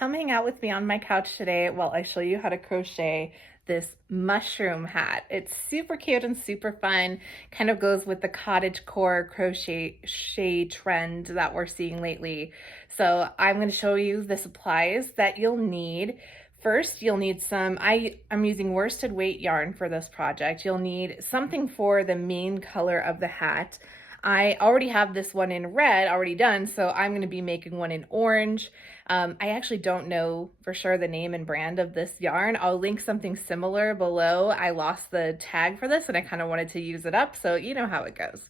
come hang out with me on my couch today while I show you how to crochet this mushroom hat. It's super cute and super fun, kind of goes with the cottagecore crochet trend that we're seeing lately. So I'm going to show you the supplies that you'll need. First, you'll need I'm using worsted weight yarn for this project. You'll need something for the main color of the hat. I already have this one in red already done, so I'm going to be making one in orange. I actually don't know for sure the name and brand of this yarn. I'll link something similar below. I lost the tag for this and I kind of wanted to use it up, so you know how it goes.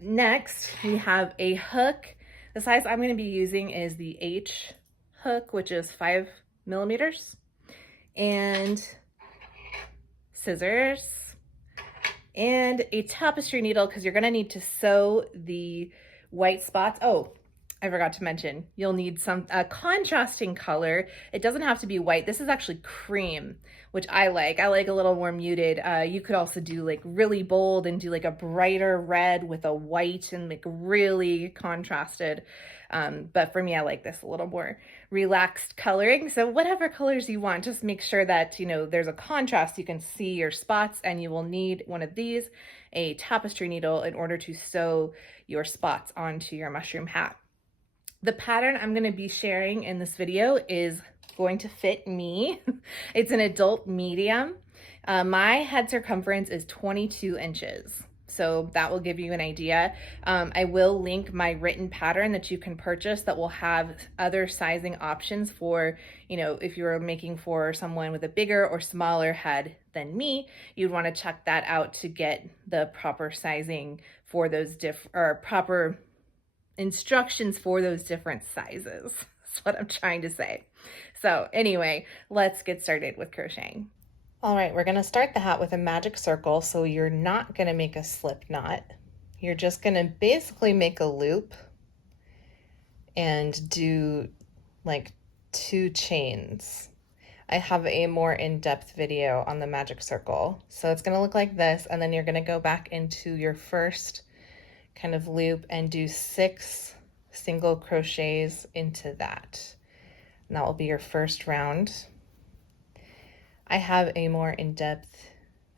Next, we have a hook. The size I'm going to be using is the H hook, which is 5 millimeters, and scissors, and a tapestry needle because you're going to need to sew the white spots. Oh, I forgot to mention, you'll need a contrasting color. It doesn't have to be white. This is actually cream, which I like. I like a little more muted. You could also do like really bold and do like a brighter red with a white and like really contrasted. But for me, I like this a little more relaxed coloring. So whatever colors you want, just make sure that, there's a contrast. You can see your spots, and you will need one of these, a tapestry needle, in order to sew your spots onto your mushroom hat. The pattern I'm going to be sharing in this video is going to fit me. It's an adult medium. My head circumference is 22 inches. So that will give you an idea. I will link my written pattern that you can purchase that will have other sizing options for, if you're making for someone with a bigger or smaller head than me, you'd want to check that out to get the proper sizing for those proper instructions for those different sizes. That's what I'm trying to say. So anyway, let's get started with crocheting. All right, we're going to start the hat with a magic circle. So you're not going to make a slip knot. You're just going to basically make a loop and do like 2 chains. I have a more in-depth video on the magic circle. So it's going to look like this, and then you're going to go back into your first kind of loop and do 6 single crochets into that. And that will be your first round. I have a more in-depth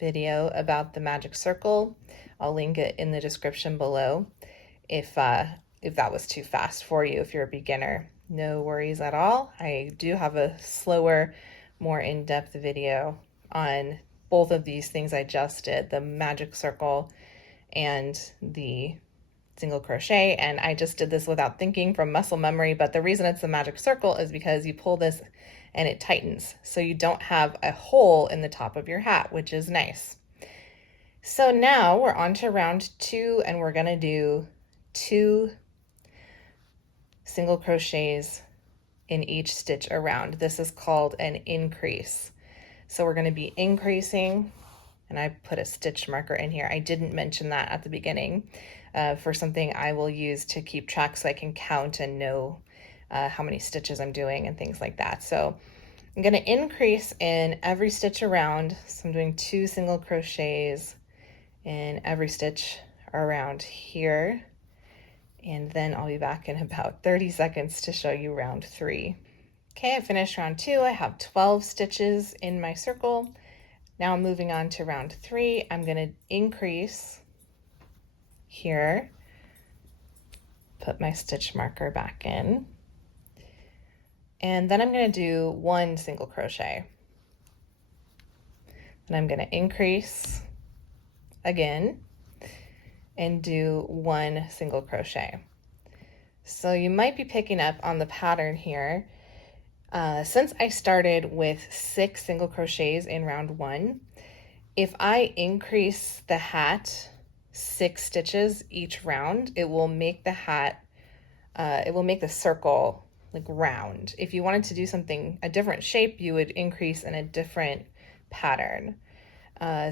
video about the magic circle. I'll link it in the description below if that was too fast for you. If you're a beginner, no worries at all. I do have a slower, more in-depth video on both of these things I just did, the magic circle and the single crochet, and I just did this without thinking from muscle memory. But the reason it's a magic circle is because you pull this and it tightens, so you don't have a hole in the top of your hat, which is nice. So now we're on to round 2, and we're going to do 2 single crochets in each stitch around. This is called an increase. So we're going to be increasing, and I put a stitch marker in here. I didn't mention that at the beginning for something I will use to keep track so I can count and know how many stitches I'm doing and things like that. So I'm going to increase in every stitch around. So I'm doing 2 single crochets in every stitch around here. And then I'll be back in about 30 seconds to show you round 3. Okay, I finished round 2. I have 12 stitches in my circle. Now I'm moving on to round 3. I'm going to increase here, put my stitch marker back in, and then I'm going to do 1 single crochet. And I'm going to increase again and do 1 single crochet. So you might be picking up on the pattern here. Since I started with 6 single crochets in round 1, if I increase the hat 6 stitches each round, it will make the hat, it will make the circle like round. If you wanted to do a different shape, you would increase in a different pattern.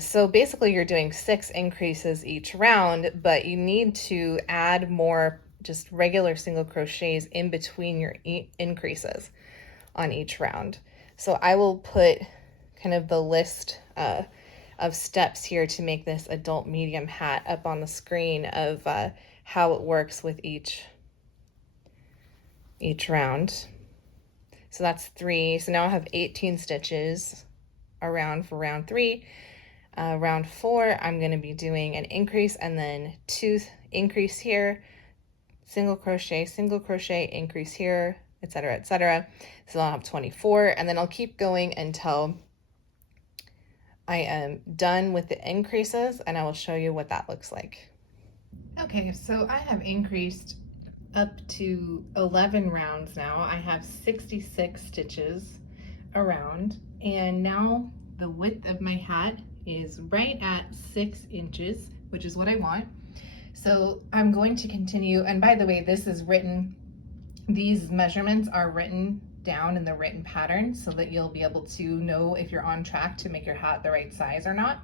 So basically you're doing 6 increases each round, but you need to add more just regular single crochets in between your increases on each round. So I will put kind of the list of steps here to make this adult medium hat up on the screen of how it works with each round. So that's 3. So now I have 18 stitches around for round 3. Round 4, I'm going to be doing an increase and then 2 increase here, single crochet, increase here, etc., etc. So I'll have 24, and then I'll keep going until I am done with the increases, and I will show you what that looks like. Okay, so I have increased up to 11 rounds now. I have 66 stitches around, and now the width of my hat is right at 6 inches, which is what I want. So I'm going to continue, and by the way, this is written, these measurements are written down in the written pattern so that you'll be able to know if you're on track to make your hat the right size or not.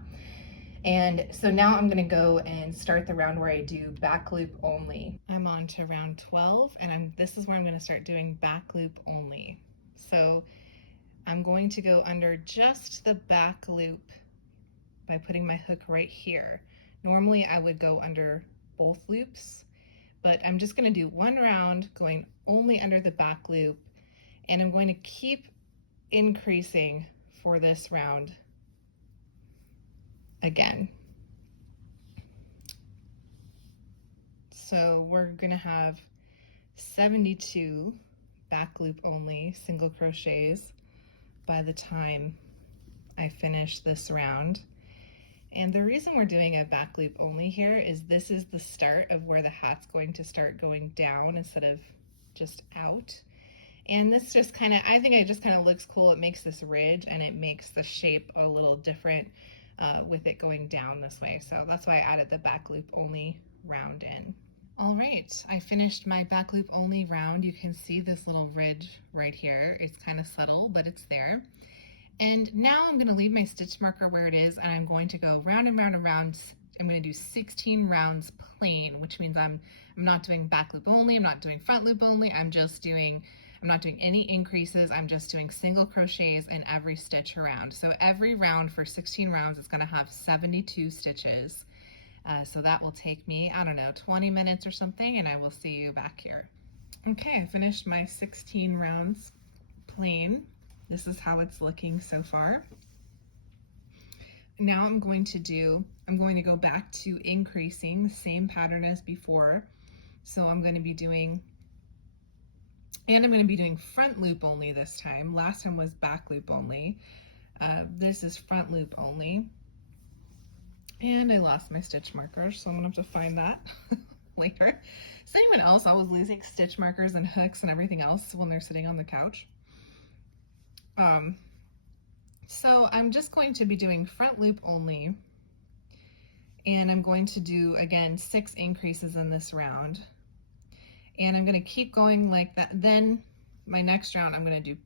And so now I'm gonna go and start the round where I do back loop only. I'm on to round 12, and this is where I'm gonna start doing back loop only. So I'm going to go under just the back loop by putting my hook right here. Normally I would go under both loops, but I'm just gonna do one round going only under the back loop, and I'm going to keep increasing for this round again. So we're gonna have 72 back loop only single crochets by the time I finish this round. And the reason we're doing a back loop only here is this is the start of where the hat's going to start going down instead of just out. And this just kind of, I think it just kind of looks cool. It makes this ridge and it makes the shape a little different with it going down this way. So that's why I added the back loop only round in. All right, I finished my back loop only round. You can see this little ridge right here. It's kind of subtle, but it's there. And now I'm going to leave my stitch marker where it is, and I'm going to go round and round and round. I'm going to do 16 rounds plain, which means I'm not doing back loop only, I'm not doing front loop only, I'm not doing any increases, I'm just doing single crochets in every stitch around. So every round for 16 rounds is going to have 72 stitches. So that will take me, I don't know, 20 minutes or something, and I will see you back here. Okay, I finished my 16 rounds plain. This is how it's looking so far. Now I'm going to go back to increasing the same pattern as before. So I'm going to be doing front loop only this time. Last time was back loop only. This is front loop only. And I lost my stitch marker, so I'm gonna have to find that later. Is anyone else always losing stitch markers and hooks and everything else when they're sitting on the couch? So I'm just going to be doing front loop only, and I'm going to do, again, 6 increases in this round. And I'm gonna keep going like that. Then my next round, I'm gonna do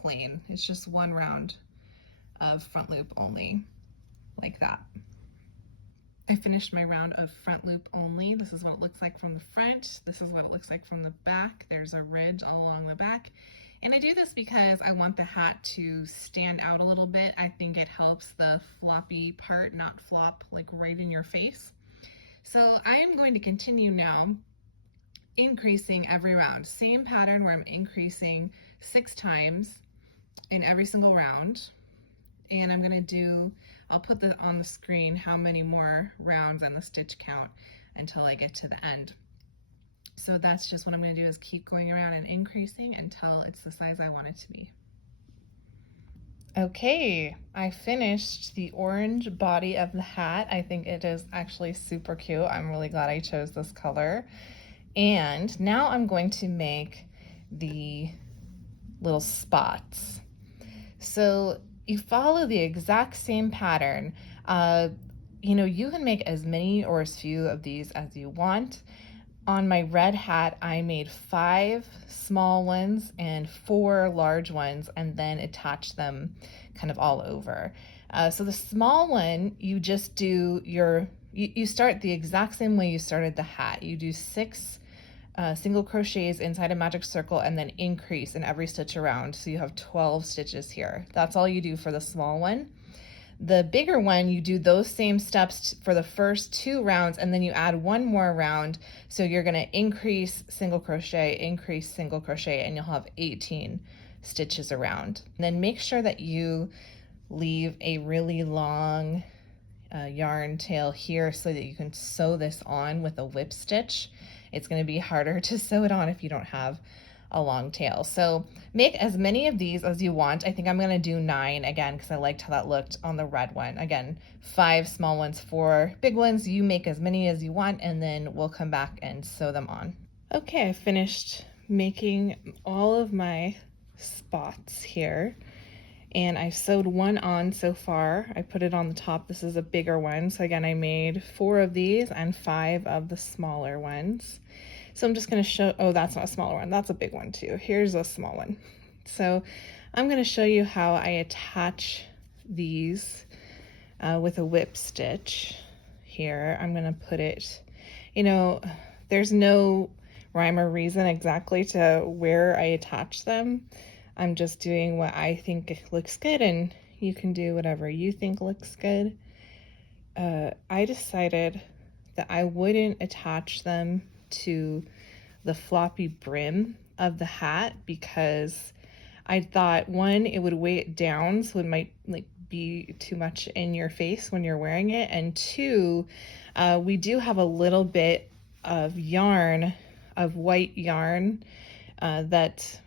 plain. It's just one round of front loop only, like that. I finished my round of front loop only. This is what it looks like from the front. This is what it looks like from the back. There's a ridge all along the back. And I do this because I want the hat to stand out a little bit. I think it helps the floppy part not flop like right in your face. So I am going to continue now increasing every round. Same pattern where I'm increasing 6 times in every single round. And I'm gonna I'll put this on the screen how many more rounds and the stitch count until I get to the end. So that's just what I'm gonna do, is keep going around and increasing until it's the size I want it to be. Okay, I finished the orange body of the hat. I think it is actually super cute. I'm really glad I chose this color. And now I'm going to make the little spots. So you follow the exact same pattern. You know, you can make as many or as few of these as you want. On my red hat, I made 5 small ones and 4 large ones, and then attach them kind of all over. So the small one, you just do you start the exact same way you started the hat. You do 6 single crochets inside a magic circle and then increase in every stitch around. So you have 12 stitches here. That's all you do for the small one. The bigger one, you do those same steps for the first 2 rounds, and then you add 1 more round. So you're gonna increase single crochet, and you'll have 18 stitches around. And then make sure that you leave a really long yarn tail here so that you can sew this on with a whip stitch. It's going to be harder to sew it on if you don't have a long tail. So make as many of these as you want. I think I'm going to do 9 again because I liked how that looked on the red one. Again, 5 small ones, 4 big ones. You make as many as you want, and then we'll come back and sew them on. Okay, I finished making all of my spots here, and I sewed one on so far. I put it on the top. This is a bigger one. So again, I made 4 of these and 5 of the smaller ones. So I'm just going to show, oh, that's not a smaller one. That's a big one too. Here's a small one. So I'm going to show you how I attach these with a whip stitch here. I'm going to put it, you know, there's no rhyme or reason exactly to where I attach them. I'm just doing what I think looks good, and you can do whatever you think looks good. I decided that I wouldn't attach them to the floppy brim of the hat because I thought, one, it would weigh it down, so it might like be too much in your face when you're wearing it, and 2, we do have a little bit of yarn, of white yarn, that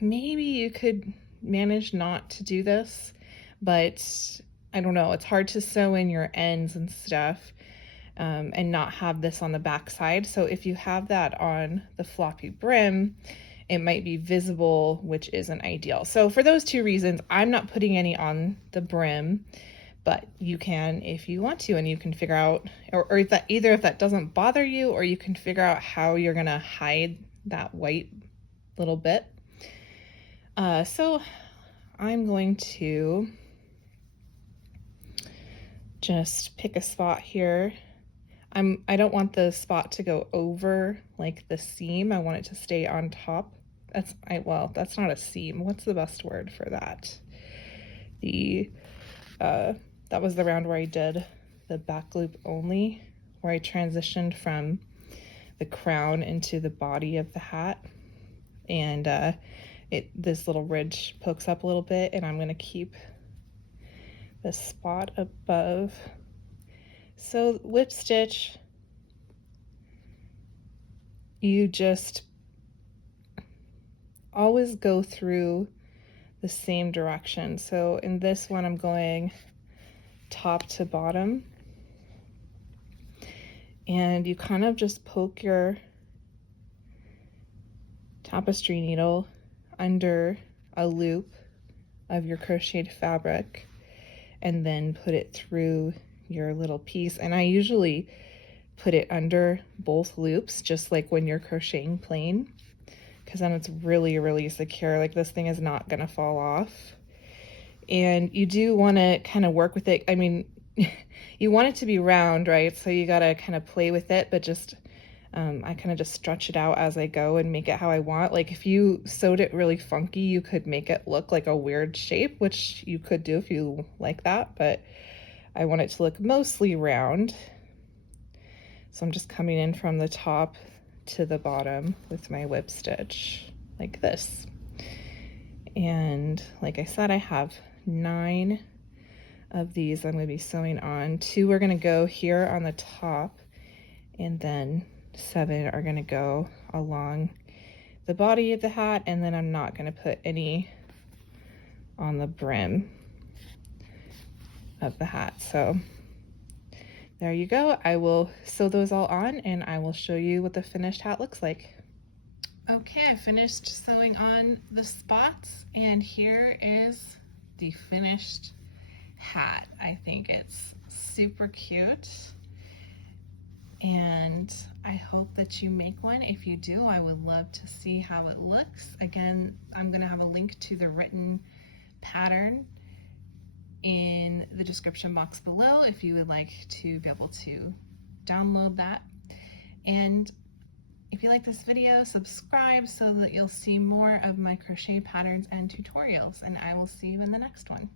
maybe you could manage not to do this, but I don't know, it's hard to sew in your ends and stuff. And not have this on the back side. So if you have that on the floppy brim, it might be visible, which isn't ideal. So for those 2 reasons, I'm not putting any on the brim, but you can if you want to, and you can figure out, or if that, either if that doesn't bother you, or you can figure out how you're gonna hide that white little bit. So I'm going to just pick a spot here. I don't want the spot to go over like the seam. I want it to stay on top. Well, that's not a seam. What's the best word for that? That was the round where I did the back loop only, where I transitioned from the crown into the body of the hat. And this little ridge pokes up a little bit, and I'm gonna keep the spot above. So whip stitch, you just always go through the same direction. So in this one, I'm going top to bottom, and you kind of just poke your tapestry needle under a loop of your crocheted fabric and then put it through your little piece. And I usually put it under both loops, just like when you're crocheting plain, because then it's really, really secure. Like this thing is not gonna fall off. And you do want to kind of work with it. I mean, you want it to be round, right? So you gotta kind of play with it, but just I kind of just stretch it out as I go and make it how I want. Like if you sewed it really funky, you could make it look like a weird shape, which you could do if you like that, but I want it to look mostly round. So I'm just coming in from the top to the bottom with my whip stitch like this. And like I said, I have 9 of these I'm going to be sewing on. 2 are going to go here on the top, and then 7 are going to go along the body of the hat, and then I'm not going to put any on the brim of the hat. So there you go. I will sew those all on, and I will show you what the finished hat looks like. Okay, I finished sewing on the spots, and here is the finished hat. I think it's super cute, and I hope that you make one. If you do, I would love to see how it looks. Again, I'm going to have a link to the written pattern in the description box below if you would like to be able to download that. And if you like this video, subscribe so that you'll see more of my crochet patterns and tutorials, and I will see you in the next one.